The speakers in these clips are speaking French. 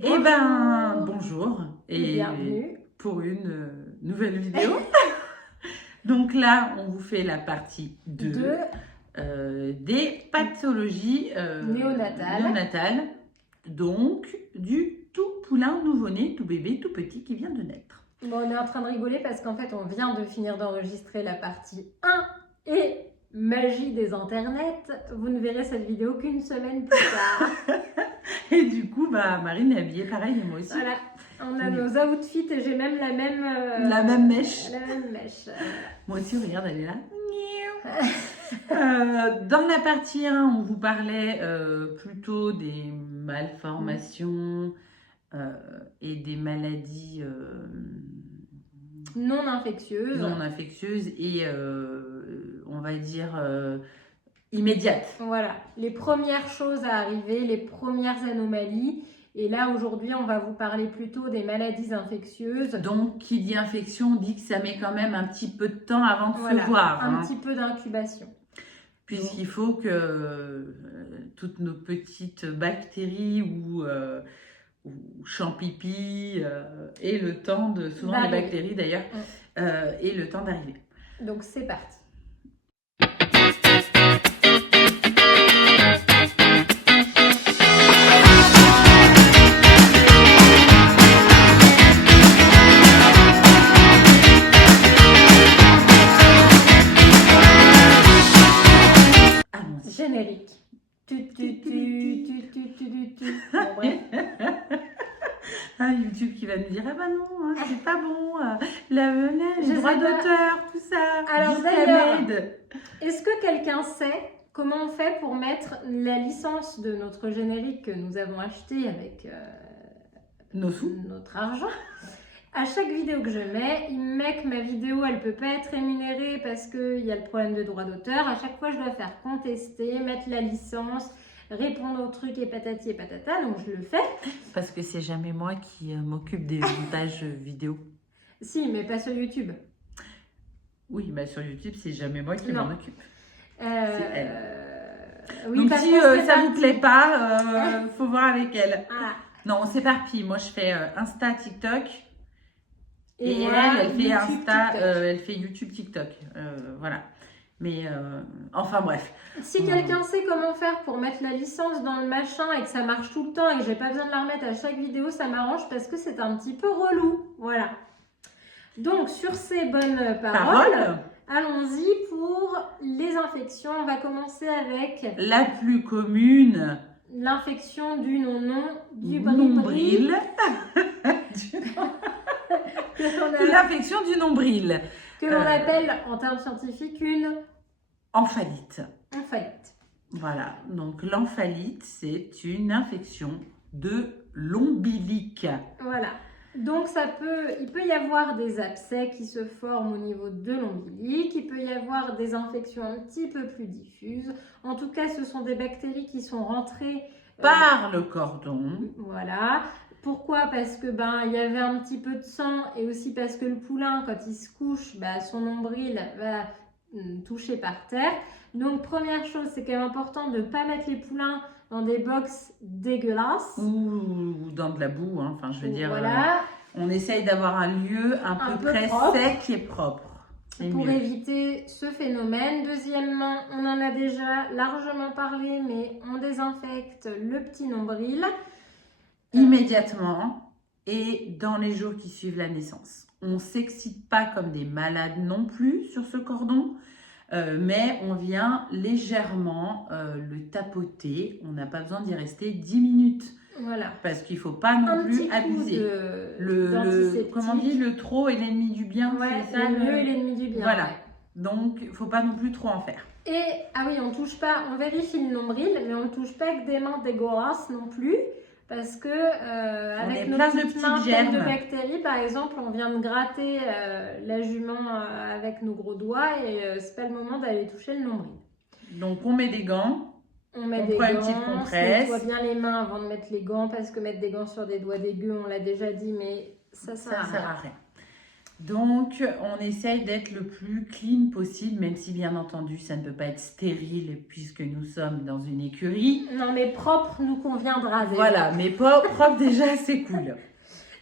Eh ben, bonjour et bienvenue pour une nouvelle vidéo. Donc là, on vous fait la partie 2 des pathologies néonatales. Donc, du tout poulain nouveau-né, tout bébé, tout petit qui vient de naître. Bon, on est en train de rigoler parce qu'en fait, on vient de finir d'enregistrer la partie 1 et magie des internets. Vous ne verrez cette vidéo qu'une semaine plus tard. Et du coup, Marine est habillée pareil et moi aussi. Voilà, on a nos outfits et j'ai même la même mèche. La même mèche. Moi aussi, regarde, elle est là. Dans la partie 1, on vous parlait plutôt des malformations et des maladies non infectieuses et on va dire immédiates. Voilà, les premières choses à arriver, les premières anomalies. Et là, aujourd'hui, on va vous parler plutôt des maladies infectieuses. Donc, qui dit infection dit que ça met quand même un petit peu de temps avant de se voir. Un petit peu d'incubation. Puisqu'il faut que toutes nos petites bactéries ou champipi aient le temps de... Souvent les bactéries d'ailleurs, aient le temps d'arriver. Donc, c'est parti. Générique. Bon, bref. YouTube qui va nous dire ah bah non, c'est pas bon, les droits d'auteur, tout ça. Alors d'ailleurs, est-ce que quelqu'un sait comment on fait pour mettre la licence de notre générique que nous avons acheté avec nos sous, notre argent? À chaque vidéo que je mets, il me met que ma vidéo, elle ne peut pas être rémunérée parce qu'il y a le problème de droit d'auteur. À chaque fois, je dois faire contester, mettre la licence, répondre aux trucs et patati et patata. Donc, je le fais. Parce que c'est jamais moi qui m'occupe des montages vidéo. Si, mais pas sur YouTube. Oui, mais sur YouTube, c'est jamais moi qui m'en occupe. C'est elle. Oui, donc, si ça ne vous plaît pas, faut voir avec elle. Ah. Non, on s'éparpille. Moi, je fais Insta, TikTok. Et elle fait Insta, elle fait YouTube, TikTok. Voilà. Mais enfin bref. Si quelqu'un sait comment faire pour mettre la licence dans le machin et que ça marche tout le temps et que j'ai pas besoin de la remettre à chaque vidéo, ça m'arrange parce que c'est un petit peu relou. Voilà. Donc sur ces bonnes paroles, allons-y pour les infections. On va commencer avec la plus commune. L'infection du du nombril. L'infection du nombril. Que l'on appelle en termes scientifiques une emphalite. Emphalite. Voilà, donc l'emphalite, c'est une infection de l'ombilic. Voilà. Donc il peut y avoir des abcès qui se forment au niveau de l'ombilic, il peut y avoir des infections un petit peu plus diffuses. En tout cas, ce sont des bactéries qui sont rentrées par le cordon. Voilà. Pourquoi? Parce que il y avait un petit peu de sang et aussi parce que le poulain, quand il se couche, son nombril va toucher par terre. Donc première chose, c'est quand même important de ne pas mettre les poulains dans des box dégueulasses. Ou dans de la boue, hein. Enfin je veux dire, voilà. On essaye d'avoir un lieu un peu près sec et propre. Pour éviter ce phénomène. Deuxièmement, on en a déjà largement parlé, mais on désinfecte le petit nombril. Immédiatement et dans les jours qui suivent la naissance. On ne s'excite pas comme des malades non plus sur ce cordon, mais on vient légèrement le tapoter. On n'a pas besoin d'y rester 10 minutes. Voilà. Parce qu'il ne faut pas non plus abuser. Comment on dit, le trop est l'ennemi du bien. Ouais, c'est ça, le mieux est l'ennemi du bien. Voilà. Donc, il ne faut pas non plus trop en faire. Et, ah oui, on touche pas, on vérifie le nombril, mais on ne touche pas avec des mains dégueulasses non plus. Parce que avec nos petites mains pleines de bactéries, par exemple, on vient de gratter la jument avec nos gros doigts et c'est pas le moment d'aller toucher le nombril. Donc on met des gants, on prend une petite compresse. On nettoie bien les mains avant de mettre les gants parce que mettre des gants sur des doigts dégueux, on l'a déjà dit, mais ça sert à rien. Donc, on essaye d'être le plus clean possible, même si bien entendu, ça ne peut pas être stérile puisque nous sommes dans une écurie. Non, mais propre nous conviendra déjà. Voilà, mais propre déjà, c'est cool.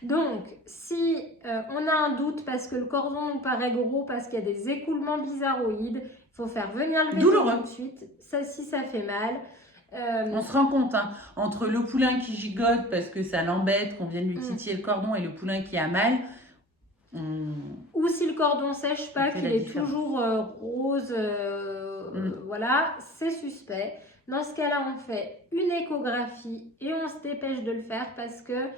Donc, si on a un doute parce que le cordon nous paraît gros, parce qu'il y a des écoulements bizarroïdes, il faut faire venir le véto tout de suite. Ça, si ça fait mal. On se rend compte, hein, entre le poulain qui gigote parce que ça l'embête, qu'on vienne lui titiller le cordon, et le poulain qui a mal. Ou si le cordon sèche pas, qu'il est toujours rose, voilà, c'est suspect. Dans ce cas-là, on fait une échographie et on se dépêche de le faire parce que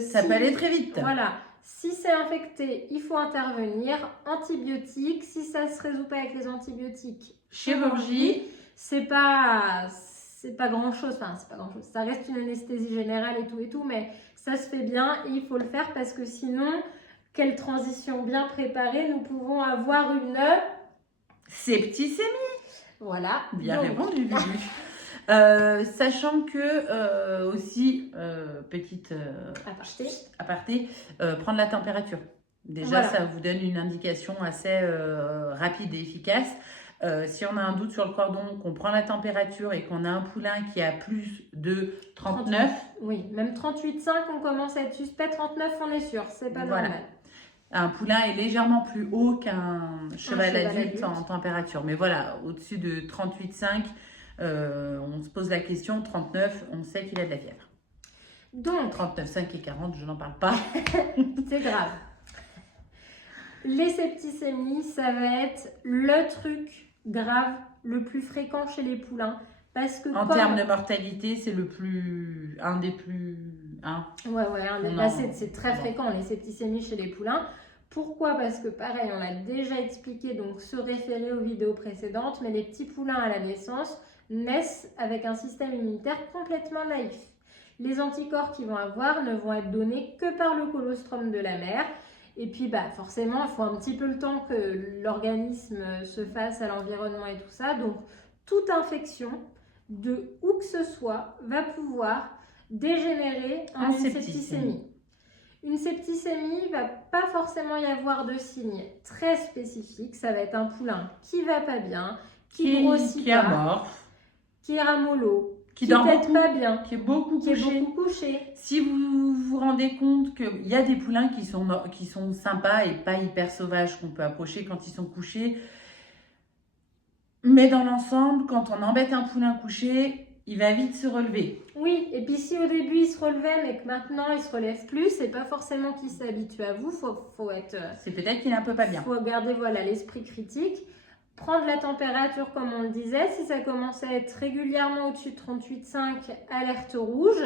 ça peut aller très vite. Voilà, si c'est infecté, il faut intervenir. Antibiotiques, si ça ne se résout pas avec les antibiotiques, chirurgie, c'est pas grand-chose. Enfin, c'est pas grand-chose. Ça reste une anesthésie générale et tout, mais ça se fait bien et il faut le faire parce que sinon, quelle transition bien préparée, nous pouvons avoir une septicémie. Voilà. Bien répondu, Lulu. Sachant que aussi, petite aparté, prendre la température. Déjà, voilà. Ça vous donne une indication assez rapide et efficace. Si on a un doute sur le cordon, qu'on prend la température et qu'on a un poulain qui a plus de 39. Oui, même 38,5, on commence à être suspect. 39, on est sûr, c'est pas normal. Un poulain est légèrement plus haut qu'un cheval adulte en température. Mais voilà, au-dessus de 38,5, on se pose la question. 39, on sait qu'il a de la fièvre. Donc, 39,5 et 40, je n'en parle pas. C'est grave. Les septicémies, ça va être le truc grave, le plus fréquent chez les poulains. Parce que en termes de mortalité, c'est un des plus... c'est très fréquent, les septicémies chez les poulains. Pourquoi? Parce que pareil, on l'a déjà expliqué, donc se référer aux vidéos précédentes, mais les petits poulains à la naissance naissent avec un système immunitaire complètement naïf. Les anticorps qu'ils vont avoir ne vont être donnés que par le colostrum de la mère. Et puis forcément, il faut un petit peu le temps que l'organisme se fasse à l'environnement et tout ça. Donc, toute infection, de où que ce soit, va pouvoir dégénérer en une septicémie. Une septicémie, il ne va pas forcément y avoir de signes très spécifiques. Ça va être un poulain qui ne va pas bien, qui grossit qui est amorphe, qui est ramollo, qui dort peut-être pas bien, qui est beaucoup couché. Si vous vous rendez compte qu'il y a des poulains qui sont sympas et pas hyper sauvages qu'on peut approcher quand ils sont couchés, mais dans l'ensemble, quand on embête un poulain couché, il va vite se relever. Oui, et puis si au début il se relevait, mais que maintenant il se relève plus, c'est pas forcément qu'il s'habitue à vous. Faut être. C'est peut-être qu'il est un peu pas bien. Faut garder l'esprit critique. Prendre la température comme on le disait. Si ça commence à être régulièrement au-dessus de 38,5, alerte rouge.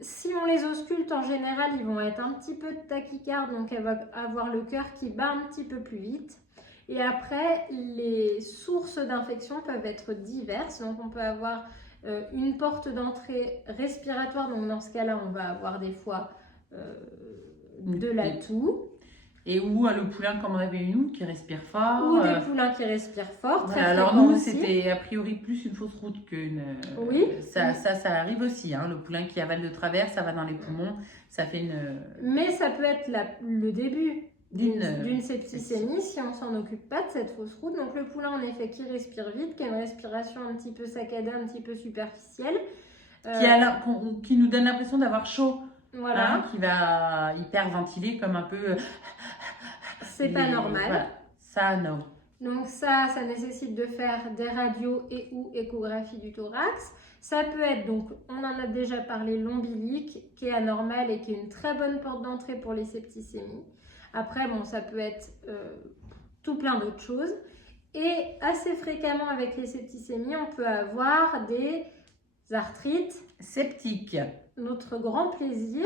Si on les ausculte, en général, ils vont être un petit peu tachycardes, donc elle va avoir le cœur qui bat un petit peu plus vite. Et après, les sources d'infection peuvent être diverses. Donc, on peut avoir une porte d'entrée respiratoire. Donc, dans ce cas-là, on va avoir des fois de la toux. Et ou le poulain, comme on avait eu nous, qui respire fort. Ou des poulains qui respirent fort. Très alors nous, c'était a priori plus une fausse route qu'une... Oui. Ça arrive aussi. Hein, le poulain qui avale de travers, ça va dans les poumons. Ça fait une... Mais ça peut être le début d'une septicémie si on ne s'en occupe pas de cette fausse route. Donc le poulain, en effet, qui respire vite, qui a une respiration un petit peu saccadée, un petit peu superficielle. Qui nous donne l'impression d'avoir chaud. Voilà. Hein, qui va hyperventiler comme un peu... C'est pas normal. Voilà. Ça, non. Donc ça nécessite de faire des radios et ou échographie du thorax. Ça peut être, donc on en a déjà parlé, l'ombilique qui est anormal et qui est une très bonne porte d'entrée pour les septicémies. Après, ça peut être tout plein d'autres choses. Et assez fréquemment avec les septicémies, on peut avoir des arthrites septiques. Notre grand plaisir.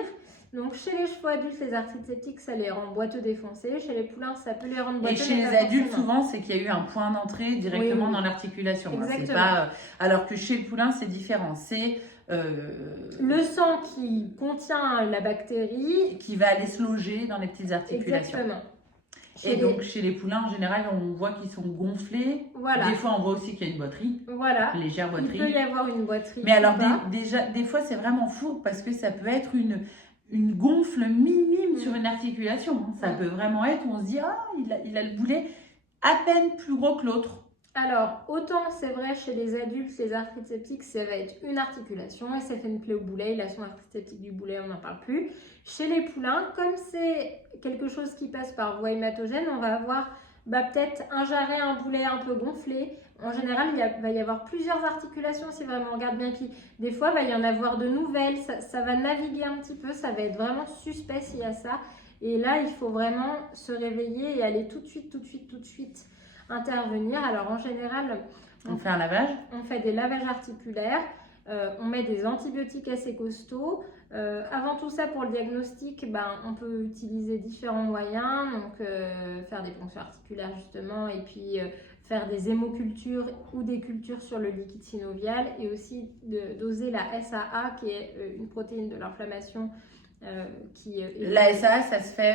Donc chez les chevaux adultes, les arthrites septiques, ça les rend boiteux défoncés. Chez les poulains, ça peut les rendre boiteux. Et chez les adultes, souvent, c'est qu'il y a eu un point d'entrée directement dans l'articulation. Exactement. Alors que chez le poulain, c'est différent. C'est le sang qui contient la bactérie qui va aller se loger dans les petites articulations. Exactement. Donc chez les poulains, en général, on voit qu'ils sont gonflés. Voilà. Des fois, on voit aussi qu'il y a une boiterie. Voilà. Une légère boiterie. Il peut y avoir une boiterie. Mais alors, des fois, c'est vraiment fou parce que ça peut être une gonfle minime sur une articulation. Hein. Ça peut vraiment être où on se dit, ah, il a le boulet à peine plus gros que l'autre. Alors, autant c'est vrai chez les adultes, les arthrites septiques, ça va être une articulation et ça fait une plaie au boulet, il a son arthrite septique du boulet, on n'en parle plus. Chez les poulains, comme c'est quelque chose qui passe par voie hématogène, on va avoir peut-être un jarret, un boulet un peu gonflé. En général, va y avoir plusieurs articulations si vraiment on regarde bien. Puis des fois, il va y en avoir de nouvelles, ça va naviguer un petit peu, ça va être vraiment suspect s'il y a ça. Et là, il faut vraiment se réveiller et aller tout de suite intervenir. Alors en général, on fait un lavage. On fait des lavages articulaires, on met des antibiotiques assez costauds. Avant tout ça, pour le diagnostic, on peut utiliser différents moyens, donc faire des ponctions articulaires justement, et puis faire des hémocultures ou des cultures sur le liquide synovial, et aussi doser la SAA, qui est une protéine de l'inflammation. La SAA, ça se fait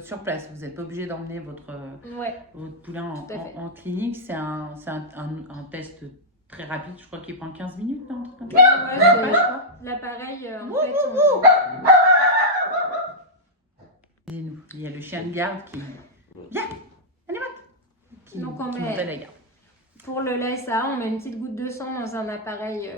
sur place. Vous n'êtes pas obligé d'emmener votre poulain en clinique. C'est un test très rapide. Je crois qu'il prend 15 minutes. Non, l'appareil, il y a le chien de garde qui... Viens, allez, qui monte à la garde. Pour la SAA, on met une petite goutte de sang dans un appareil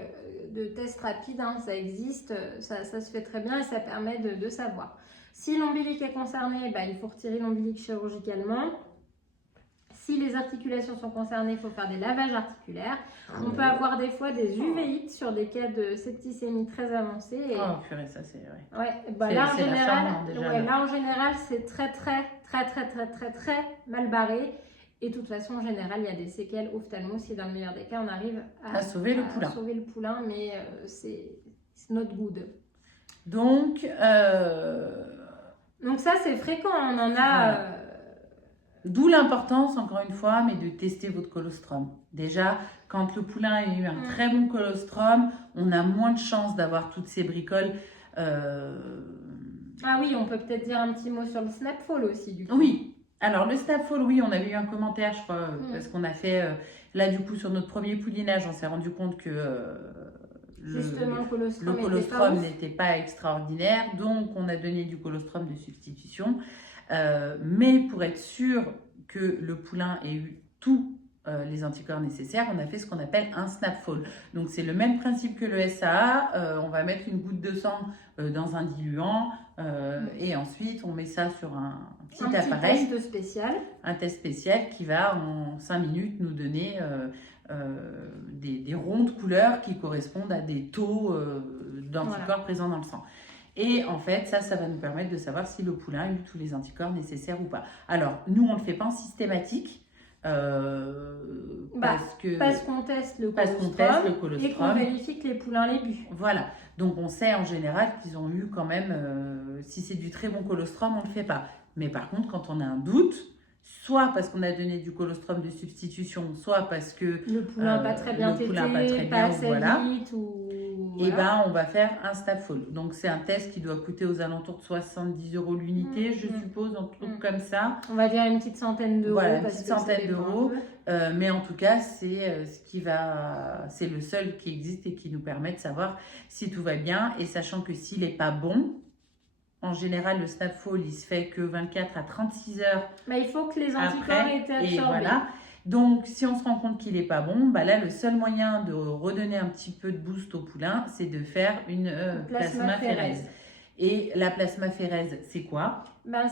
de test rapide, hein, ça existe, ça se fait très bien et ça permet de savoir. Si l'ombilic est concerné, il faut retirer l'ombilic chirurgicalement. Si les articulations sont concernées, il faut faire des lavages articulaires. On peut avoir des fois des uvéites sur des cas de septicémie très avancés. Et... Oh purée, ça c'est vrai. Ouais, là en général, c'est très mal barré. Et de toute façon, en général, il y a des séquelles ophtalmo. Si dans le meilleur des cas, on arrive à sauver le poulain. Mais c'est not good. Donc ça, c'est fréquent. On en a... D'où l'importance, encore une fois, mais de tester votre colostrum. Déjà, quand le poulain a eu un très bon colostrum, on a moins de chances d'avoir toutes ces bricoles. Ah oui, on peut peut-être dire un petit mot sur le snapfall aussi, du coup. Oui. Alors, le snapfall, oui, on avait eu un commentaire, je crois, parce qu'on a fait, là, du coup, sur notre premier poulinage, on s'est rendu compte que le colostrum n'était pas extraordinaire, donc on a donné du colostrum de substitution. Mais pour être sûr que le poulain ait eu tous les anticorps nécessaires, on a fait ce qu'on appelle un snapfall. Donc, c'est le même principe que le SAA. On va mettre une goutte de sang dans un diluant et ensuite, on met ça sur un petit appareil. Un test spécial qui va, en 5 minutes, nous donner des ronds de couleurs qui correspondent à des taux d'anticorps présents dans le sang. Et en fait, ça va nous permettre de savoir si le poulain a eu tous les anticorps nécessaires ou pas. Alors, nous, on ne le fait pas en systématique. Parce qu'on teste le colostrum et qu'on vérifie que les poulains l'aient bu. Voilà. Donc, on sait en général qu'ils ont eu quand même... si c'est du très bon colostrum, on ne le fait pas. Mais par contre, quand on a un doute, soit parce qu'on a donné du colostrum de substitution, soit parce que le poulain n'a pas très bien tété, pas assez vite ou... Et on va faire un snapfall. Donc, c'est un test qui doit coûter aux alentours de 70 € l'unité, je suppose, un truc comme ça. On va dire une petite centaine d'euros. Voilà, une petite centaine d'euros. Mais en tout cas, c'est c'est le seul qui existe et qui nous permet de savoir si tout va bien. Et sachant que s'il n'est pas bon, en général, le snapfall, il se fait que 24 à 36 heures. Mais il faut que les anticorps aient été absorbés. Et voilà. Donc, si on se rend compte qu'il n'est pas bon, là, le seul moyen de redonner un petit peu de boost au poulain, c'est de faire une plasmaphérèse. Et la plasmaphérèse, c'est quoi?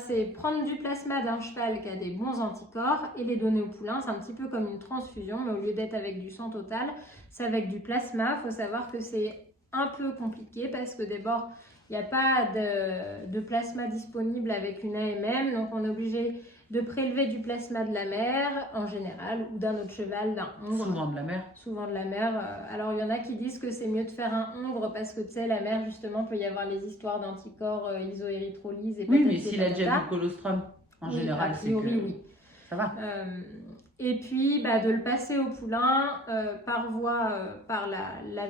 C'est prendre du plasma d'un cheval qui a des bons anticorps et les donner au poulain. C'est un petit peu comme une transfusion, mais au lieu d'être avec du sang total, c'est avec du plasma. Il faut savoir que c'est un peu compliqué parce que d'abord, il n'y a pas de plasma disponible avec une AMM, donc on est obligé de prélever du plasma de la mère en général ou d'un autre cheval, d'un hongre. Souvent de la mère. Souvent de la mère. Alors il y en a qui disent que c'est mieux de faire un hongre parce que tu sais, la mère justement peut y avoir les histoires d'anticorps isoérythrolyse. Oui, mais s'il a déjà du colostrum, en général, c'est que ça va. Et puis de le passer au poulain par la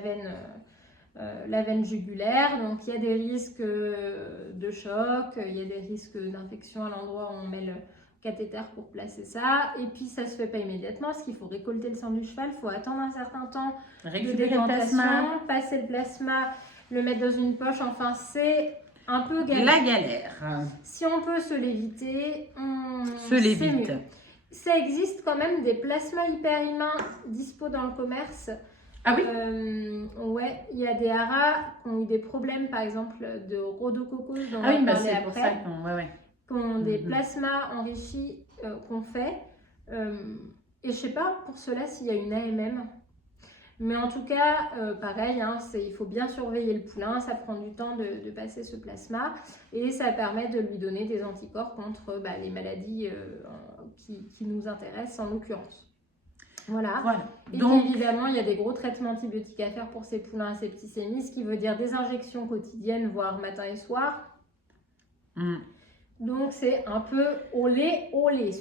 veine jugulaire. Donc il y a des risques de choc, il y a des risques d'infection à l'endroit où on met le cathéter pour placer ça. Et puis ça se fait pas immédiatement parce qu'il faut récolter le sang du cheval, il faut attendre un certain temps de décantation, passer le plasma, le mettre dans une poche. Enfin, c'est un peu galère. La galère. Si on peut se l'éviter, Se c'est l'évite. mieux. Ça existe quand même des plasmas hyper humains dispo dans le commerce. Ah oui. Ouais, il y a des haras qui ont eu des problèmes, par exemple, de rhodococos dont Ah oui, on va bah parler c'est pour ça après, qu'on qui ont des plasmas enrichis qu'on fait. Et je sais pas pour cela s'il y a une AMM. Mais en tout cas, pareil, hein, il faut bien surveiller le poulain, ça prend du temps de passer ce plasma et ça permet de lui donner des anticorps contre les maladies qui nous intéressent en l'occurrence. Voilà. Et Donc, évidemment, il y a des gros traitements antibiotiques à faire pour ces poulains à septicémie, ce qui veut dire des injections quotidiennes, voire matin et soir. Donc, c'est un peu olé.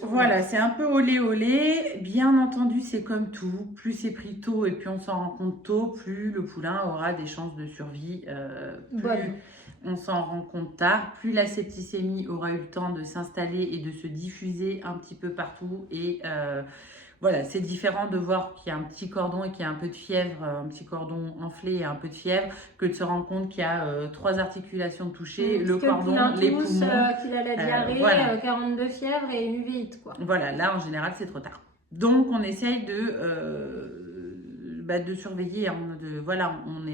Voilà, c'est un peu olé. Bien entendu, c'est comme tout. Plus c'est pris tôt et plus on s'en rend compte tôt, plus le poulain aura des chances de survie. Plus on s'en rend compte tard, plus la septicémie aura eu le temps de s'installer et de se diffuser un petit peu partout. Et voilà, c'est différent de voir qu'il y a un petit cordon et qu'il y a un peu de fièvre, un petit cordon enflé et un peu de fièvre, que de se rendre compte qu'il y a 3 articulations touchées, le cordon, les poumons. Qu'il a la diarrhée, voilà. 42 fièvres et une uvéite, quoi. Voilà, là en général c'est trop tard. Donc on essaye de surveiller. Voilà, on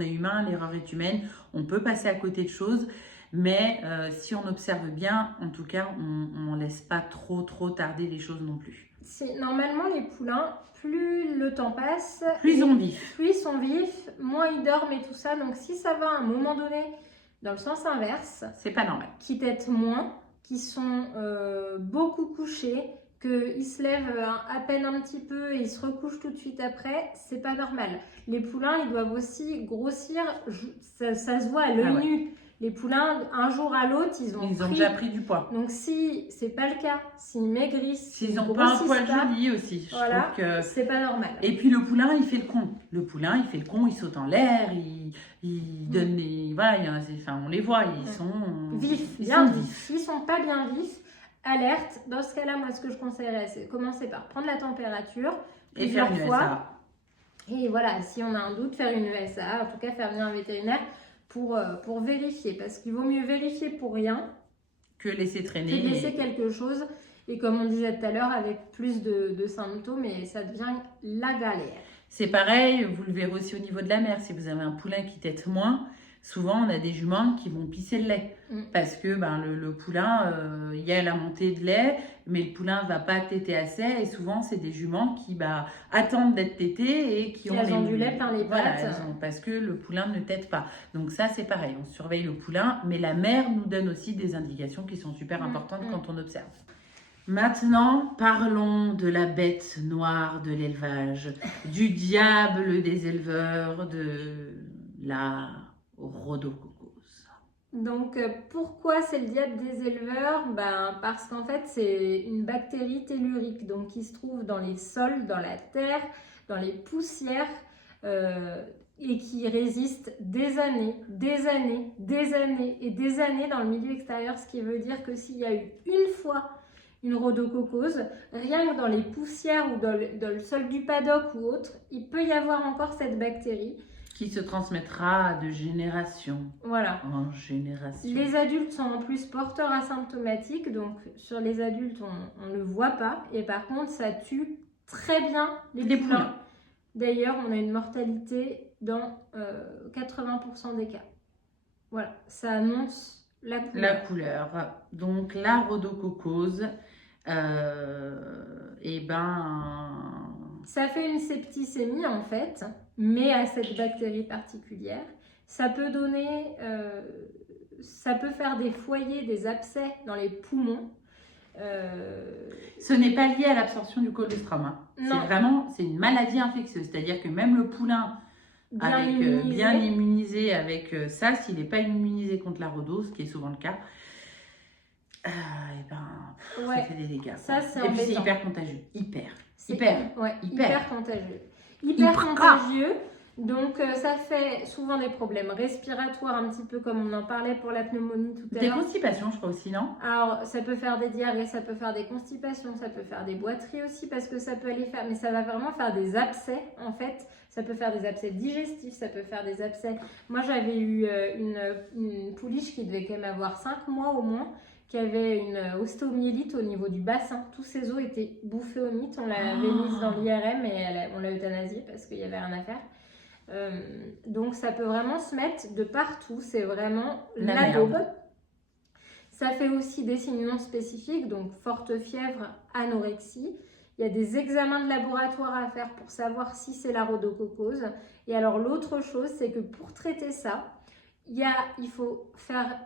est humain, l'erreur est humaine, on peut passer à côté de choses. Mais si on observe bien, en tout cas, on ne laisse pas trop tarder les choses non plus. Normalement, les poulains, plus le temps passe, plus ils sont vifs, moins ils dorment et tout ça. Donc, si ça va à un moment donné dans le sens inverse, c'est pas normal. Qui têtent moins, qui sont beaucoup couchés, qu'ils se lèvent à peine un petit peu et ils se recouchent tout de suite après, c'est pas normal. Les poulains, ils doivent aussi grossir, ça se voit à l'œil nu. Les poulains, un jour à l'autre, ils ont déjà pris du poids. Donc, si c'est pas le cas, s'ils maigrissent, s'ils n'ont pas un poil joli aussi, voilà, je trouve que c'est pas normal. Et puis le poulain, il fait le con. Il saute en l'air, il donne les. Voilà, on les voit, ils sont vifs. S'ils sont pas bien vifs, alerte. Dans ce cas-là, moi, ce que je conseillerais, c'est commencer par prendre la température plusieurs fois. Et voilà, si on a un doute, faire une ESA, en tout cas faire venir un vétérinaire pour vérifier, parce qu'il vaut mieux vérifier pour rien que laisser traîner. Que laisser quelque chose, et comme on disait tout à l'heure, avec plus de symptômes, et ça devient la galère. C'est pareil, vous le verrez aussi au niveau de la mère, si vous avez un poulain qui tète moins, souvent on a des juments qui vont pisser le lait, parce que le poulain, il y a la montée de lait, mais le poulain ne va pas téter assez, et souvent c'est des juments qui attendent d'être tétés et qui ont du lait plein les pattes. Parce que le poulain ne tète pas. Donc ça c'est pareil, on surveille le poulain, mais la mère nous donne aussi des indications qui sont super importantes quand on observe. Maintenant, parlons de la bête noire de l'élevage, du diable des éleveurs, de la rhodococose. Donc, pourquoi c'est le diable des éleveurs? Parce qu'en fait, c'est une bactérie tellurique donc, qui se trouve dans les sols, dans la terre, dans les poussières et qui résiste des années dans le milieu extérieur. Ce qui veut dire que s'il y a eu une fois une rhodococose, rien que dans les poussières ou dans le sol du paddock ou autre, il peut y avoir encore cette bactérie. Qui se transmettra de génération en génération. Les adultes sont en plus porteurs asymptomatiques, donc sur les adultes, on ne le voit pas. Et par contre, ça tue très bien les poulains. D'ailleurs, on a une mortalité dans 80% des cas. Voilà, ça annonce la couleur. La couleur. Donc, la rhodococose, ça fait une septicémie en fait, mais à cette bactérie particulière. Ça peut donner, ça peut faire des foyers, des abcès dans les poumons. Ce n'est pas lié à l'absorption du colostrum. C'est une maladie infectieuse. C'est-à-dire que même le poulain bien immunisé avec ça, s'il n'est pas immunisé contre la rhodo, ce qui est souvent le cas, ça fait des dégâts. Ça, c'est et puis c'est hyper contagieux. Hyper contagieux. Hyper contagieux. Donc, ça fait souvent des problèmes respiratoires, un petit peu comme on en parlait pour la pneumonie tout à Des l'heure. constipations, je crois aussi, non? Alors, ça peut faire des diarrhées, ça peut faire des constipations, ça peut faire des boiteries aussi, parce que ça peut aller faire, mais ça va vraiment faire des abcès, en fait. Ça peut faire des abcès digestifs, ça peut faire des abcès. Moi, j'avais eu une pouliche qui devait quand même avoir 5 mois au moins, qui avait une ostéomyélite au niveau du bassin. Tous ses os étaient bouffés au mythe. On l'avait mise dans l'IRM et on l'a euthanasiée parce qu'il n'y avait rien à faire. Donc ça peut vraiment se mettre de partout, c'est vraiment la daube. Ça fait aussi des signes non spécifiques, donc forte fièvre, anorexie. Il y a des examens de laboratoire à faire pour savoir si c'est la rhodococose. Et alors l'autre chose, c'est que pour traiter ça, il faut faire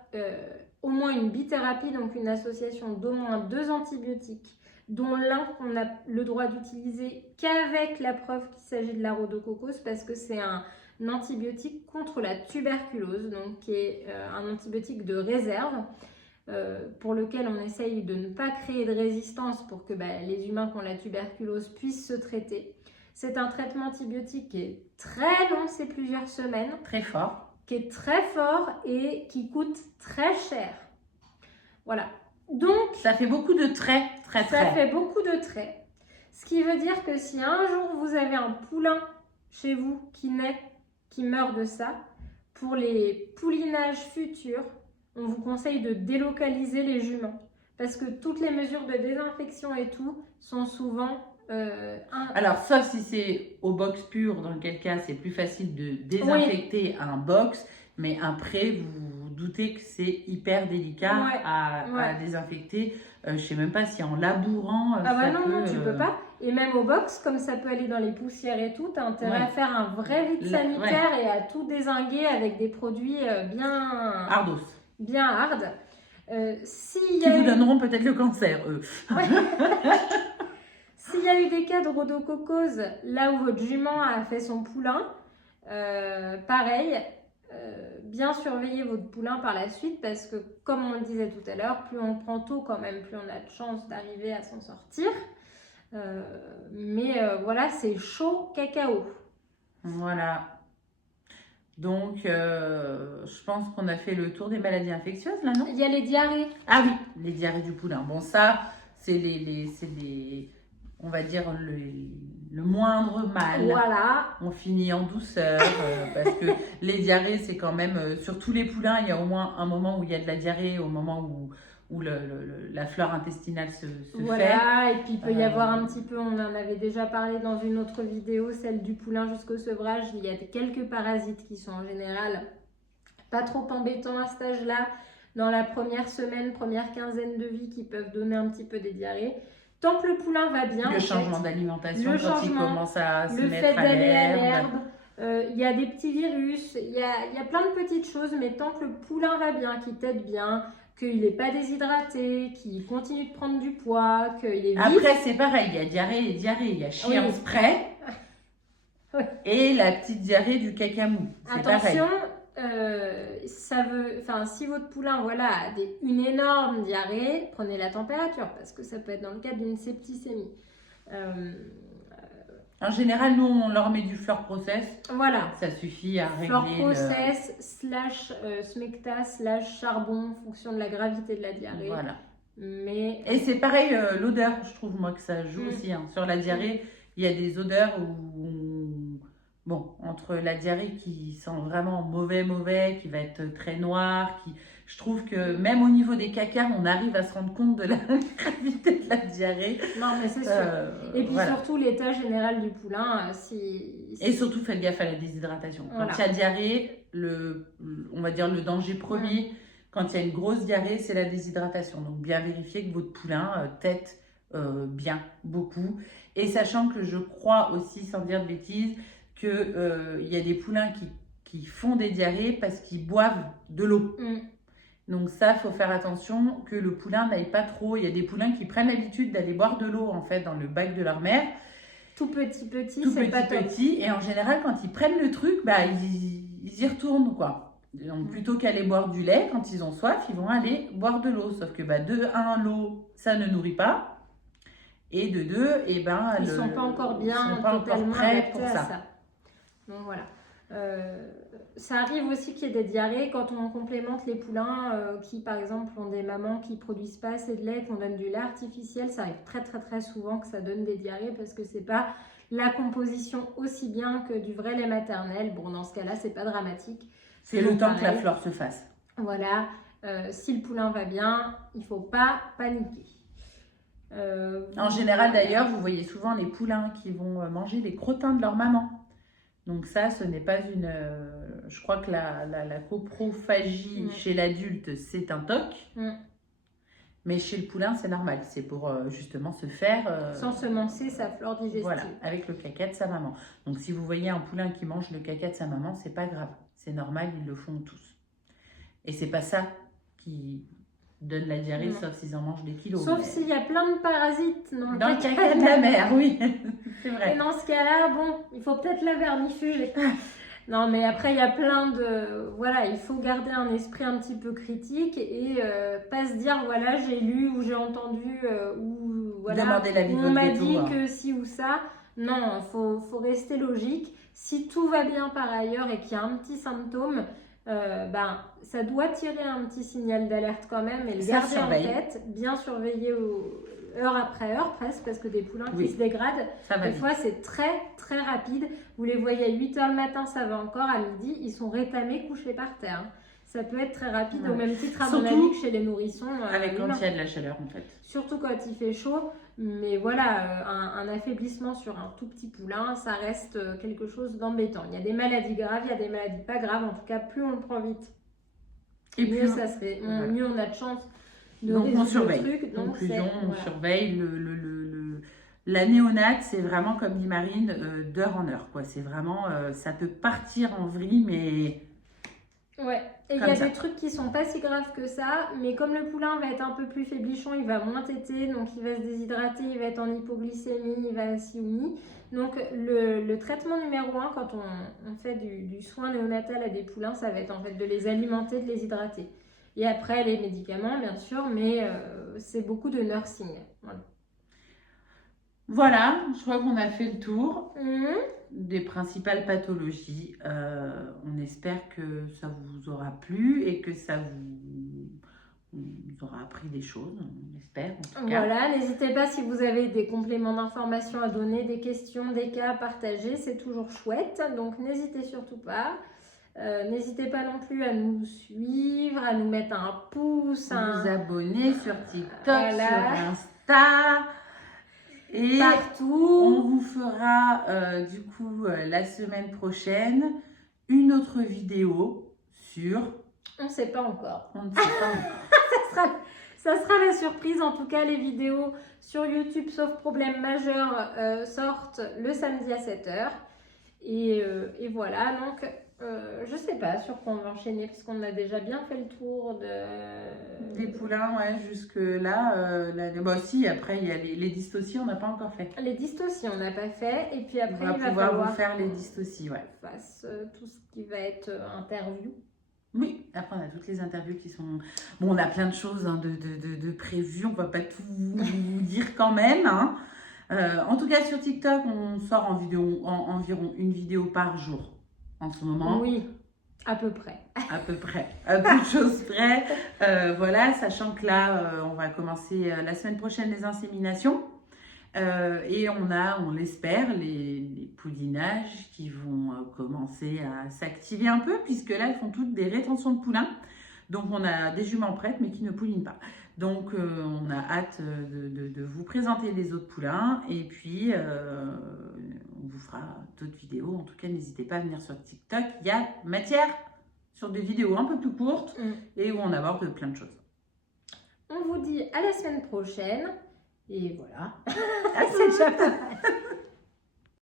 au moins une bithérapie, donc une association d'au moins 2 antibiotiques, dont l'un qu'on a le droit d'utiliser qu'avec la preuve qu'il s'agit de la rhodococose, parce que c'est un antibiotique contre la tuberculose, donc qui est un antibiotique de réserve, pour lequel on essaye de ne pas créer de résistance pour que les humains qui ont la tuberculose puissent se traiter. C'est un traitement antibiotique qui est très long, c'est plusieurs semaines. Très fort. Qui est très fort et qui coûte très cher. Voilà. Donc, ça fait beaucoup de traits, très. Ça fait beaucoup de traits. Ce qui veut dire que si un jour vous avez un poulain chez vous qui naît, qui meurt de ça, pour les poulinages futurs, on vous conseille de délocaliser les juments. Parce que toutes les mesures de désinfection et tout sont souvent... Alors, sauf si c'est au box pur, dans quel cas c'est plus facile de désinfecter un box, mais un pré, vous vous doutez que c'est hyper délicat à désinfecter. Je ne sais même pas si en labourant. Non, tu peux pas. Et même au box, comme ça peut aller dans les poussières et tout, tu as intérêt à faire un vrai vide sanitaire et à tout dézinguer avec des produits bien. Ardos. Bien hard. Qui vous donneront peut-être le cancer, eux. S'il y a eu des cas de rhodococose, là où votre jument a fait son poulain, pareil, bien surveiller votre poulain par la suite parce que, comme on le disait tout à l'heure, plus on prend tôt quand même, plus on a de chances d'arriver à s'en sortir. Mais voilà, c'est chaud cacao. Voilà. Donc, je pense qu'on a fait le tour des maladies infectieuses, là, non? Il y a les diarrhées. Ah oui, les diarrhées du poulain. Bon, ça, c'est on va dire, le moindre mal. Voilà. On finit en douceur, parce que les diarrhées, c'est quand même... sur tous les poulains, il y a au moins un moment où il y a de la diarrhée, au moment où la flore intestinale se fait. Voilà, et puis il peut y avoir un petit peu, on en avait déjà parlé dans une autre vidéo, celle du poulain jusqu'au sevrage, il y a quelques parasites qui sont en général pas trop embêtants à cet âge-là, dans la première semaine, première quinzaine de vie, qui peuvent donner un petit peu des diarrhées. Tant que le poulain va bien, le changement d'alimentation, quand il commence à se mettre à l'herbe. Il y a des petits virus, il y a plein de petites choses, mais tant que le poulain va bien, qu'il tète bien, qu'il n'est pas déshydraté, qu'il continue de prendre du poids, qu'il est vif. Après, c'est pareil, il y a diarrhée et diarrhée. Il y a chier en spray et la petite diarrhée du cacamou. Attention, si votre poulain a une énorme diarrhée, prenez la température parce que ça peut être dans le cadre d'une septicémie. En général, nous, on leur met du Fleur Process. Voilà. Ça suffit à régler. Fleur Process / smecta / charbon en fonction de la gravité de la diarrhée. Voilà. Mais... Et c'est pareil, l'odeur, je trouve, moi, que ça joue aussi. Hein. Sur la diarrhée, il y a des odeurs entre la diarrhée qui sent vraiment mauvais, qui va être très noire, je trouve que même au niveau des cacas, on arrive à se rendre compte de la gravité de la diarrhée. Non, mais c'est sûr. Et puis surtout, l'état général du poulain, Et surtout, faites gaffe à la déshydratation. Quand il y a diarrhée, on va dire le danger premier, quand il y a une grosse diarrhée, c'est la déshydratation. Donc, bien vérifier que votre poulain tète bien, beaucoup. Et sachant que je crois aussi, sans dire de bêtises, qu'il y a des poulains qui font des diarrhées parce qu'ils boivent de l'eau. Donc ça, il faut faire attention que le poulain n'aille pas trop. Il y a des poulains qui prennent l'habitude d'aller boire de l'eau en fait dans le bac de leur mère. Tout petit, c'est pas top. Et en général, quand ils prennent le truc, ils y retournent quoi. Donc plutôt qu'aller boire du lait, quand ils ont soif, ils vont aller boire de l'eau. Sauf que de 1, l'eau, ça ne nourrit pas. Et de 2, ils sont pas encore bien totalement prêts pour ça. Donc voilà. Ça arrive aussi qu'il y ait des diarrhées quand on complémente les poulains qui, par exemple, ont des mamans qui ne produisent pas assez de lait, qu'on donne du lait artificiel. Ça arrive très, très, très souvent que ça donne des diarrhées parce que ce n'est pas la composition aussi bien que du vrai lait maternel. Bon, dans ce cas-là, ce n'est pas dramatique. C'est le temps que la flore se fasse. Voilà. Si le poulain va bien, il ne faut pas paniquer. En général, d'ailleurs, vous voyez souvent les poulains qui vont manger les crottins de leur maman. Donc ça, ce n'est pas une... je crois que la coprophagie chez l'adulte, c'est un TOC. Mais chez le poulain, c'est normal. C'est pour justement se faire... s'ensemencer sa flore digestive. Voilà, avec le caca de sa maman. Donc si vous voyez un poulain qui mange le caca de sa maman, c'est pas grave. C'est normal, ils le font tous. Et c'est pas ça qui donne la diarrhée, sauf s'ils en mangent des kilos. Sauf s'il y a plein de parasites dans le caca de la mère, oui. C'est vrai. Et dans ce cas-là, bon, il faut peut-être la vermifuger. Non, mais après, il y a plein de... Voilà, il faut garder un esprit un petit peu critique et pas se dire, voilà, j'ai lu ou j'ai entendu ou voilà, demander l'avis de on m'a votre dit veto, que si ou ça. Non, faut rester logique. Si tout va bien par ailleurs et qu'il y a un petit symptôme, ça doit tirer un petit signal d'alerte quand même et le garder en tête, bien surveiller heure après heure presque, parce que des poulains qui se dégradent, des fois c'est très très rapide. Vous les voyez à 8h le matin, ça va encore, à midi, ils sont rétamés, couchés par terre. Ça peut être très rapide, au même titre à mon avis que chez les nourrissons. Avec quand il y a de la chaleur en fait. Surtout quand il fait chaud, mais voilà, un affaiblissement sur un tout petit poulain, ça reste quelque chose d'embêtant. Il y a des maladies graves, il y a des maladies pas graves, en tout cas plus on le prend vite, et mieux ça serait, mieux on a de chance de résoudre le truc. Donc on surveille la néonate, c'est vraiment comme dit Marine, d'heure en heure, quoi. C'est vraiment, ça peut partir en vrille, mais... Ouais, et il y a des trucs qui sont pas si graves que ça, mais comme le poulain va être un peu plus faiblichon, il va moins téter, donc il va se déshydrater, il va être en hypoglycémie, il va ci ou ni. Donc le traitement numéro 1 quand on fait du soin néonatal à des poulains, ça va être en fait de les alimenter, de les hydrater. Et après les médicaments bien sûr, mais c'est beaucoup de nursing. Voilà, je crois qu'on a fait le tour des principales pathologies. On espère que ça vous aura plu et que ça vous aura appris des choses, on espère en tout cas. Voilà, n'hésitez pas si vous avez des compléments d'information à donner, des questions, des cas à partager, c'est toujours chouette, donc n'hésitez surtout pas. N'hésitez pas non plus à nous suivre, à nous mettre un pouce, vous abonner sur TikTok, sur Insta. Et partout. On vous fera du coup la semaine prochaine une autre vidéo sur... On ne sait pas encore. On ne sait pas encore. ça sera la surprise. En tout cas, les vidéos sur YouTube, sauf problème majeur, sortent le samedi à 7h. Et voilà, donc je sais pas sur quoi on va enchaîner parce qu'on a déjà bien fait le tour des poulains, ouais, jusque là. Bon, si, après il y a les dystocies, on n'a pas encore fait. Les dystocies, on n'a pas fait. Et puis après, il va falloir vous faire les dystocies, ouais. Fasse tout ce qui va être interview. Oui, après on a toutes les interviews qui sont... Bon, on a plein de choses de prévues, on va pas tout vous dire quand même, hein. En tout cas, sur TikTok, on sort environ une vidéo par jour en ce moment. Oui, à peu près. À peu près, à peu de choses près. Voilà, sachant que là, on va commencer la semaine prochaine les inséminations. Et on l'espère, les poulinages qui vont commencer à s'activer un peu, puisque là, elles font toutes des rétentions de poulains. Donc, on a des juments prêtes, mais qui ne poulinent pas. Donc, on a hâte de vous présenter les autres poulains. Et puis, on vous fera d'autres vidéos. En tout cas, n'hésitez pas à venir sur TikTok. Il y a matière sur des vidéos un peu plus courtes et où on aborde plein de choses. On vous dit à la semaine prochaine. Et voilà. C'est déjà pas mal.